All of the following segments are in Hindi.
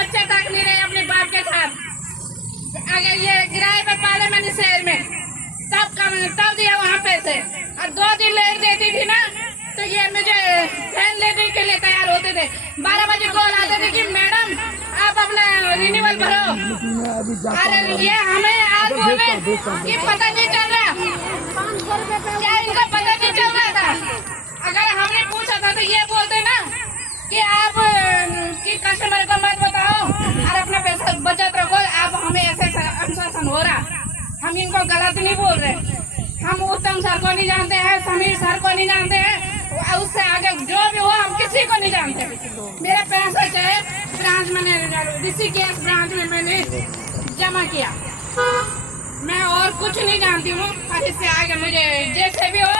बच्चे तक नहीं रहे अपने बाप के साथ। अगर ये किराए पे पाले मैंने शहर में तब दिया वहाँ पैसे, और 2 दिन लेट देती थी ना तो ये मुझे फैन लेने के लिए तैयार होते थे। 12 बजे कॉल आते थे कि मैडम आप अपना रिन्यूअल भरो। अरे ये हमें आज बोले कि पता नहीं चल रहा, क्या इनका पता नहीं चल रहा था? अगर हमने पूछा था तो ये बोलते ना कि आप कि कस्टमर को मत बताओ और अपना पैसा बचत रखो। आप हमें ऐसे अनुशासन हो रहा, हम इनको गलत नहीं बोल रहे। हम उत्तम सर को नहीं जानते हैं, समीर सर को नहीं जानते हैं, उससे आगे जो भी हो हम किसी को नहीं जानते। मेरा पैसा चाहे ब्रांच मैंने ऋषिकेश ब्रांच में मैंने जमा किया, मैं और कुछ नहीं जानती हूँ। और इससे आगे मुझे जैसे भी हो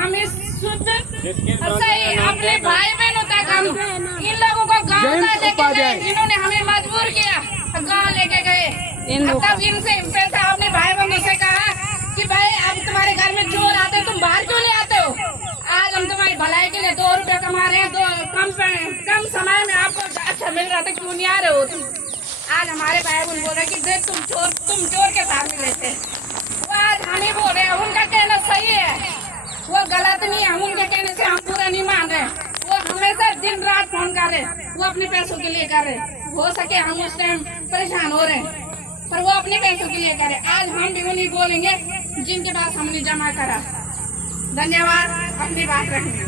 हम इस शुद्ध सही अपने भाई बहनों तक हम इन लोगों को गाँव लेके गए, इन्होंने हमें मजबूर किया, गाँव लेके गए। तब इनसे पैसा अपने भाई बहनों से कहा कि भाई अब तुम्हारे घर में चोर आते तुम बाहर क्यों नहीं आते हो? आज हम तुम्हारी भलाई के लिए 2 रुपए कमा रहे हैं, कम समय में आपको अच्छा मिल रहा था, क्यों नहीं आ रहे हो तुम? आज हमारे भाई बहन बोल रहे कि देख तुम चोर के साथ में रहते। वो आज हम ही बोल रहे हैं, उनका कहना सही है, वो गलत नहीं है। हम उनके कहने से हम पूरा नहीं मान रहे। वो हमेशा दिन रात फोन कर रहे, वो अपने पैसों के लिए कर रहे। हो सके हम उस टाइम परेशान हो रहे हैं पर वो अपने पैसों के लिए करे। आज हम भी उन्हीं बोलेंगे जिनके पास हमने जमा करा। धन्यवाद, अपनी बात रखेंगे।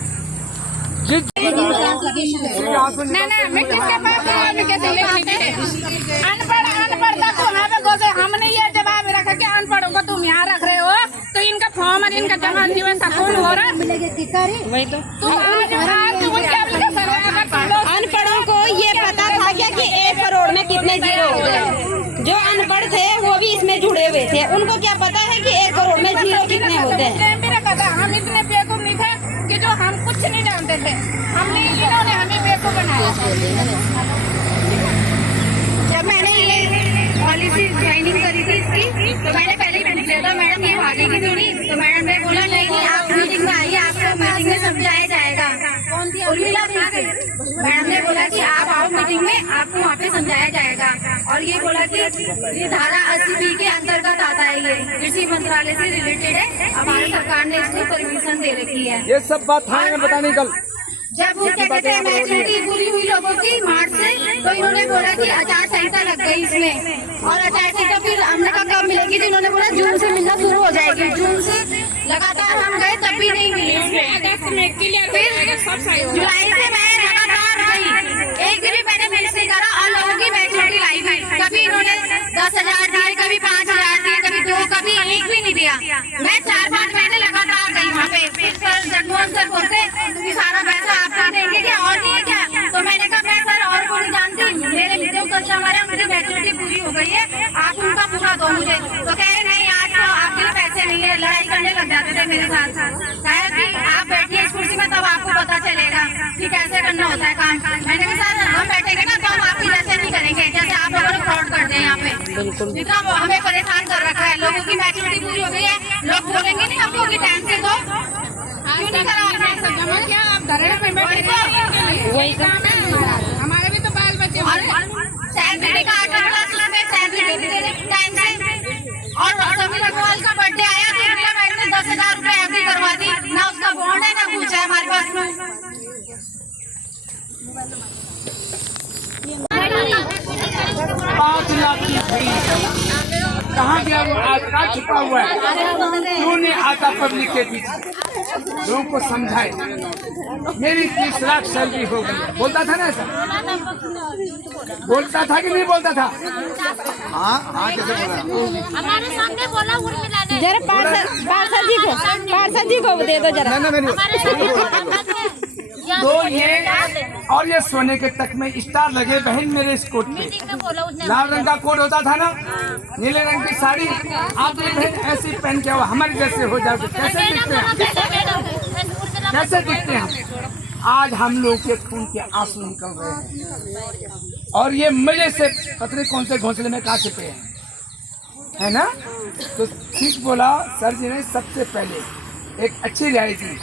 ना मैं किसके पास अनपढ़ को वहाँ पे घोषे। हमने ये जवाब रखा कि अनपढ़ों को तुम यहाँ रख रहे हो तो इनका फॉर्म और इनका जमा नहीं वैसा कौन हो रहा? वही तो अनपढ़ों को ये पता था क्या कि 1 करोड़ में कितने जीरो होते हैं? जो अनपढ़ थे वो भी इसमें जुड़े हुए थे, उनको क्या पता है कि 1 करोड़ में जीरो कितने होते हैं? हम इतने बेवकूफ नहीं थे कि जो हम कुछ नहीं जानते थे, हमने इन्होंने हमें बेवकूफ बनाया। जब मैंने ये पॉलिसी ज्वाइनिंग करी थी इसकी तो मैंने पहले ही लिया था मैडम ये भागी की थोड़ी, तो मैडम ने बोला नहीं आप मीटिंग में आइए, आपको मीटिंग में समझाया जाएगा। उर्मिला मैडम ने बोला कि आप आओ मीटिंग में, आपको वहाँ पे समझाया जाएगा। और ये बोला कि ये धारा 80B के अंतर्गत आता है, ये कृषि मंत्रालय से रिलेटेड है, हमारी सरकार ने इसको परमिशन दे रखी है। ये सब बात थाने में बताने कल जब वो क्या कहते हैं मैच्योरिटी पूरी हुई लोगों की मार्च से, तो इन्होंने बोला कि आचार संहिता लग गई इसमें, और आचार संहिता फिर हमने कहा कब मिलेगी, तो इन्होंने बोला जून से मिलना शुरू हो जाएगी। जून से लगातार हम गए तब भी नहीं मिली इसमें। फिर जुलाई से मैं लगातार गई, एक दिन भी मैंने मिस नहीं करा, और लोगों की मैच्योरिटी लाई गई। कभी इन्होंने 10,000 दिए, कभी 5,000 दिए, कभी 2, कभी 1 भी नहीं दिया। मैं 4-5 महीने लगातार गई वहाँ पे। फिर जगमोहन सर बोलते कि सारा पैसा आपको देंगे क्या और नहीं है क्या? तो मैंने कहा मैं सर और को नहीं जानती, मेरे जो कस्टमर है मुझे मैच्योरिटी पूरी हो गई है, आप उनका पूरा दो मुझे। तो कह रहे नहीं आज तो आपके लिए पैसे नहीं है, लड़ाई करने लग जाते थे मेरे साथ। कहा कि आप बैठिए इस कुर्सी में तब आपको पता चलेगा कि कैसे करना होता है काम। मैंने कहा सर हम बैठेंगे ना तो हम आपकी जैसे नहीं करेंगे जैसे आप लोगों ने फ्रॉड कर दिया यहाँ पे। जितना हमें परेशान कर रखा है, लोगों की मैच्योरिटी पूरी हो गई है, लोग बोलेंगे नहीं हमको कि टाइम से दो, क्यों नहीं करा आपने जमा किया? आप धरने पे बैठे वही काम है हमारे भी तो बाल बच्चे सैलरी का 8 में सैलरी दे रहे टाइम से। और समीर अग्रवाल का बर्थडे आया तो इंडिया बैंक ने 10,000 रुपए एफडी करवा दी, ना उसका बॉन्ड है ना कुछ है हमारे पास में। 5 लाख की फीस कहाँ गया? वो आज का छुपा हुआ है, क्यों नहीं आता पब्लिक के पीछे? लोगों को समझाए मेरी 30 लाख सैलरी हो गई। बोलता था ना ऐसा, बोलता था कि नहीं बोलता था? हाँ कैसे बोला? हमारे सामने बोला उर्मिला ने। जरा पार्षद जी को दे दो जरा। तो ये और ये सोने के तक में स्टार लगे बहन मेरे इस कोट में। लाल रंग का कोट होता था ना, नीले रंग की साड़ी, आप ये बहन ऐसे पहन के हमारे जैसे हो जाओगे। कैसे दिखते हैं, कैसे दिखते हैं? आज हम लोग के खून के आंसू निकल रहे हैं और ये मजे से पतरे कौन से घोंसले में कहा छिपे हैं, है ना? तो ठीक बोला सर जी ने। सबसे पहले एक अच्छी राय दी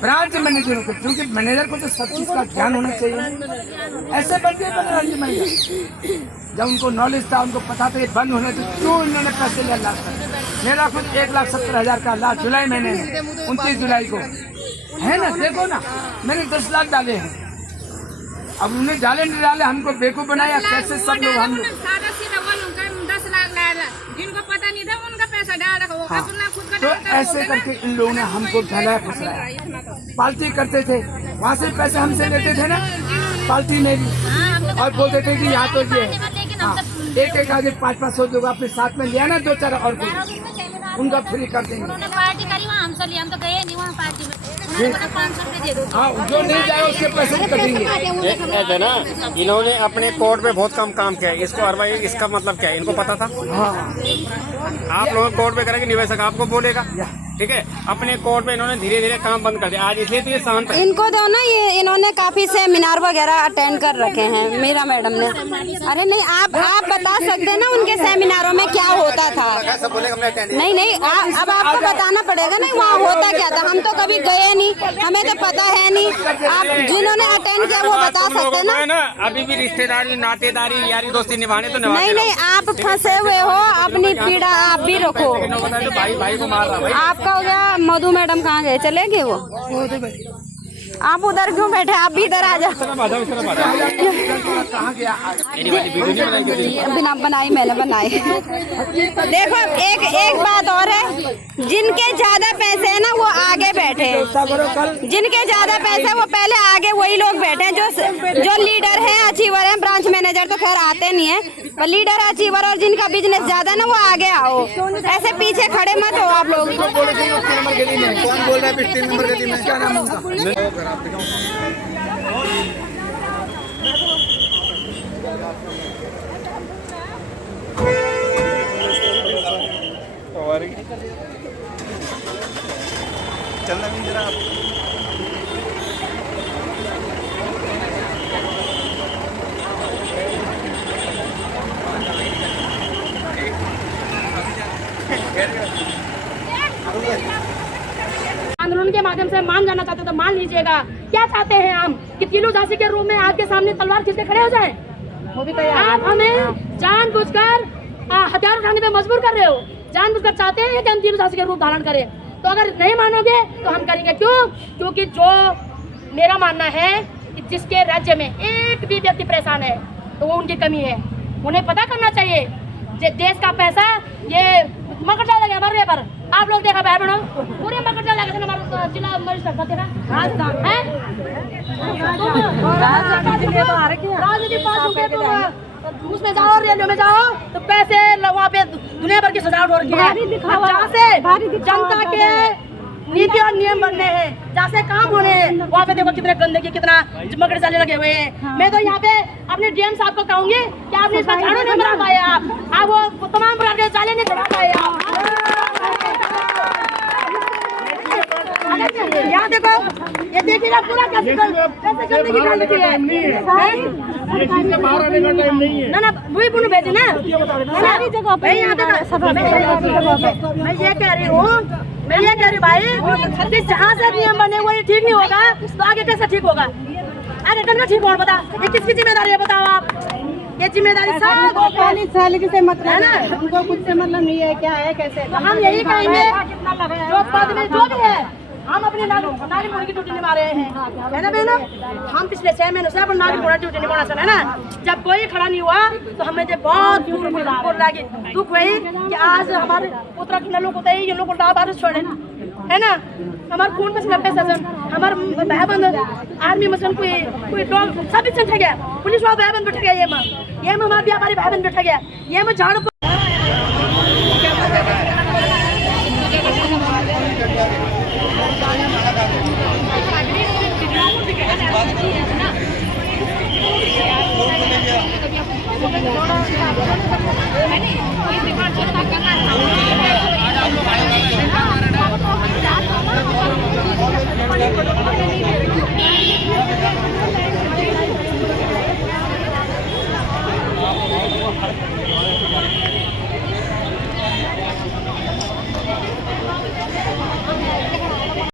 ब्रांच मैनेजरों को, क्योंकि मैनेजर को तो सब चीज का ज्ञान होना चाहिए। ऐसे बंदे बन रहे हैं मैनेजर, जब उनको नॉलेज था, उनको पता था ये बंद होना चाहिए, क्यों इन्होंने पैसे लिया लाख का? मेरा खुद 1,70,000 का लाख जुलाई महीने में 29 जुलाई को है ना, देखो ना, मैंने 10 लाख डाले हैं। अब उन्हें डाले नहीं डाले, हमको बेवकूफ बनाया कैसे सब लोग हम लोग। सादा सीधा बोल, उनका 10 लाख लाया, जिनको पता नहीं था उनका पैसा डाल रखा, वो हाँ। अपना खुद का तो डालता है, ऐसे करके इन लोगों ने हमको भलाया फंसाया। पार्टी करते थे, वहाँ से पैसे हमसे लेते थे ना पार्टी में भी, और बोलते थे कि यहाँ तो ये हाँ, एक आगे 500 लोग अपने साथ में लिया ना, 2-4 और कोई उनका फ्री कर देंगे। उन्होंने पार्टी करी वहाँ हमसे लिया, हम तो गए नहीं वहाँ पार्टी में। उन्होंने बोला 500 रुपए दे दो। हाँ, जो नहीं जाए उसके पैसे भी कटेंगे। ऐसे ना, इन्होंने अपने कोर्ट में बहुत कम काम किया है। इसको अरवाई, इसका मतलब क्या है, इनको पता था? हाँ, आप लोग कोर्ट में करेंगे, निवेशक आपको बोलेगा, ठीक है। अपने कोर्ट में इन्होंने धीरे धीरे काम बंद कर दिया आज, इसलिए तो ये शांत है। इनको दो ना, ये इन्होंने काफी सेमिनार वगैरह अटेंड कर रखे हैं मीरा मैडम ने। अरे नहीं, आप बता सकते हैं ना उनके सेमिनारों में क्या होता था? नहीं, अब आपको बताना पड़ेगा ना वहाँ होता क्या था। हम तो कभी गए नहीं, हमें तो पता है नहीं। आप जिन्होंने अटेंड किया वो बता सकते हैं ना। अभी भी रिश्तेदारी, नातेदारी, यारी दोस्ती निभाने तो नहीं, आप फंसे हुए हो, अपनी पीड़ा आप भी रखो। भाई भाई को मार रहा भाई। आपका हो गया। मधु मैडम कहाँ गए, चले गए वो? आप उधर क्यों बैठे, आप भी इधर आ जाओ। कहाँ गया? बिना बनाई मैंने बनाई। देखो एक बात और है, जिनके ज्यादा पैसे हैं ना वो आगे बैठे हैं, जिनके ज्यादा पैसे वो पहले आगे वही लोग बैठे हैं, जो लीडर है, अचीवर है। ब्रांच मैनेजर तो खैर आते नहीं है, पर लीडर, अचीवर और जिनका बिजनेस ज्यादा ना वो आगे आओ, ऐसे पीछे खड़े मत हो आप लोग। कौन बोल रहा है 3 नंबर गली में? क्या नाम है उनका? चलना भी जरा आंदोलन के माध्यम से मान जाना चाहते तो मान लीजिएगा। क्या चाहते हैं हम कि तीनों झांसी के रूप में आपके सामने तलवार खींच के खड़े हो जाएं? वो भी तैयार। आप हमें जानबूझकर हथियार उठाने पे मजबूर कर रहे हो, जानबूझकर चाहते हैं कि हम तीनों झांसी के रूप धारण करें। तो अगर नहीं मानोगे तो हम करेंगे। क्यों? क्योंकि जो मेरा मानना है कि जिसके राज्य में एक भी व्यक्ति परेशान है तो वो उनकी कमी है। उन्हें पता करना चाहिए देश का पैसा ये मकड़ जाएगा हमारे पर। आप लोग देखा भाई बहनों, पूरे मकड़ जाएगा हमारे जिला मजिस्ट्रेट देखा राजनीति पास हो गए तो उसमें जाओ, रेलवे में जाओ तो पैसे वहाँ पे दुनिया भर की सजावट हो रही है। जहाँ से जनता के नीति और नियम बनने हैं, जहाँ से काम होने हैं, वहाँ पे देखो कितने गंदगी, कितना मकड़ जाले लगे हुए हैं। मैं तो यहाँ पे अपने डीएम साहब को कहूँगी कि आपने इसका झाड़ू नहीं बना पाए, आप वो तमाम प्रकार के जाले नहीं बना पाए। यहाँ देखो, ये देखिए ना पूरा कैसे गंदगी डाल दी है। ना वही पुण्य भेजे ना सारी जगह पे। यहाँ पे मैं ये कह रही हूँ, भाई जहाँ से नियम बने वही ठीक नहीं होगा तो आगे कैसे ठीक होगा? आगे करना ठीक होगा, बता ये किसकी जिम्मेदारी है? बताओ आप। ये जिम्मेदारी सब से मतलब है ना, उनको कुछ से मतलब नहीं है क्या है कैसे। तो हम यही कहेंगे जो पद में जो भी है हम अपने नागरिक होने की ड्यूटी निभा रहे हैं, है ना बहना। हम पिछले 6 महीनों से अपने नागरिक होने की ड्यूटी निभाना चाह रहे हैं ना। जब कोई खड़ा नहीं हुआ तो हमें बहुत दुख हुई कि आज हमारे उत्तराखंड लोग होते हैं, ये लोग बारिश छोड़े, है ना। हमारे खून पे सजन, हमारे भाई बंद आर्मी मसन कोई डॉग सब बैठ गया, पुलिस वाला भाई बंद बैठ गया, ये में हमारे व्यापारी भाई बंद बैठ गया, ये में झाड़ू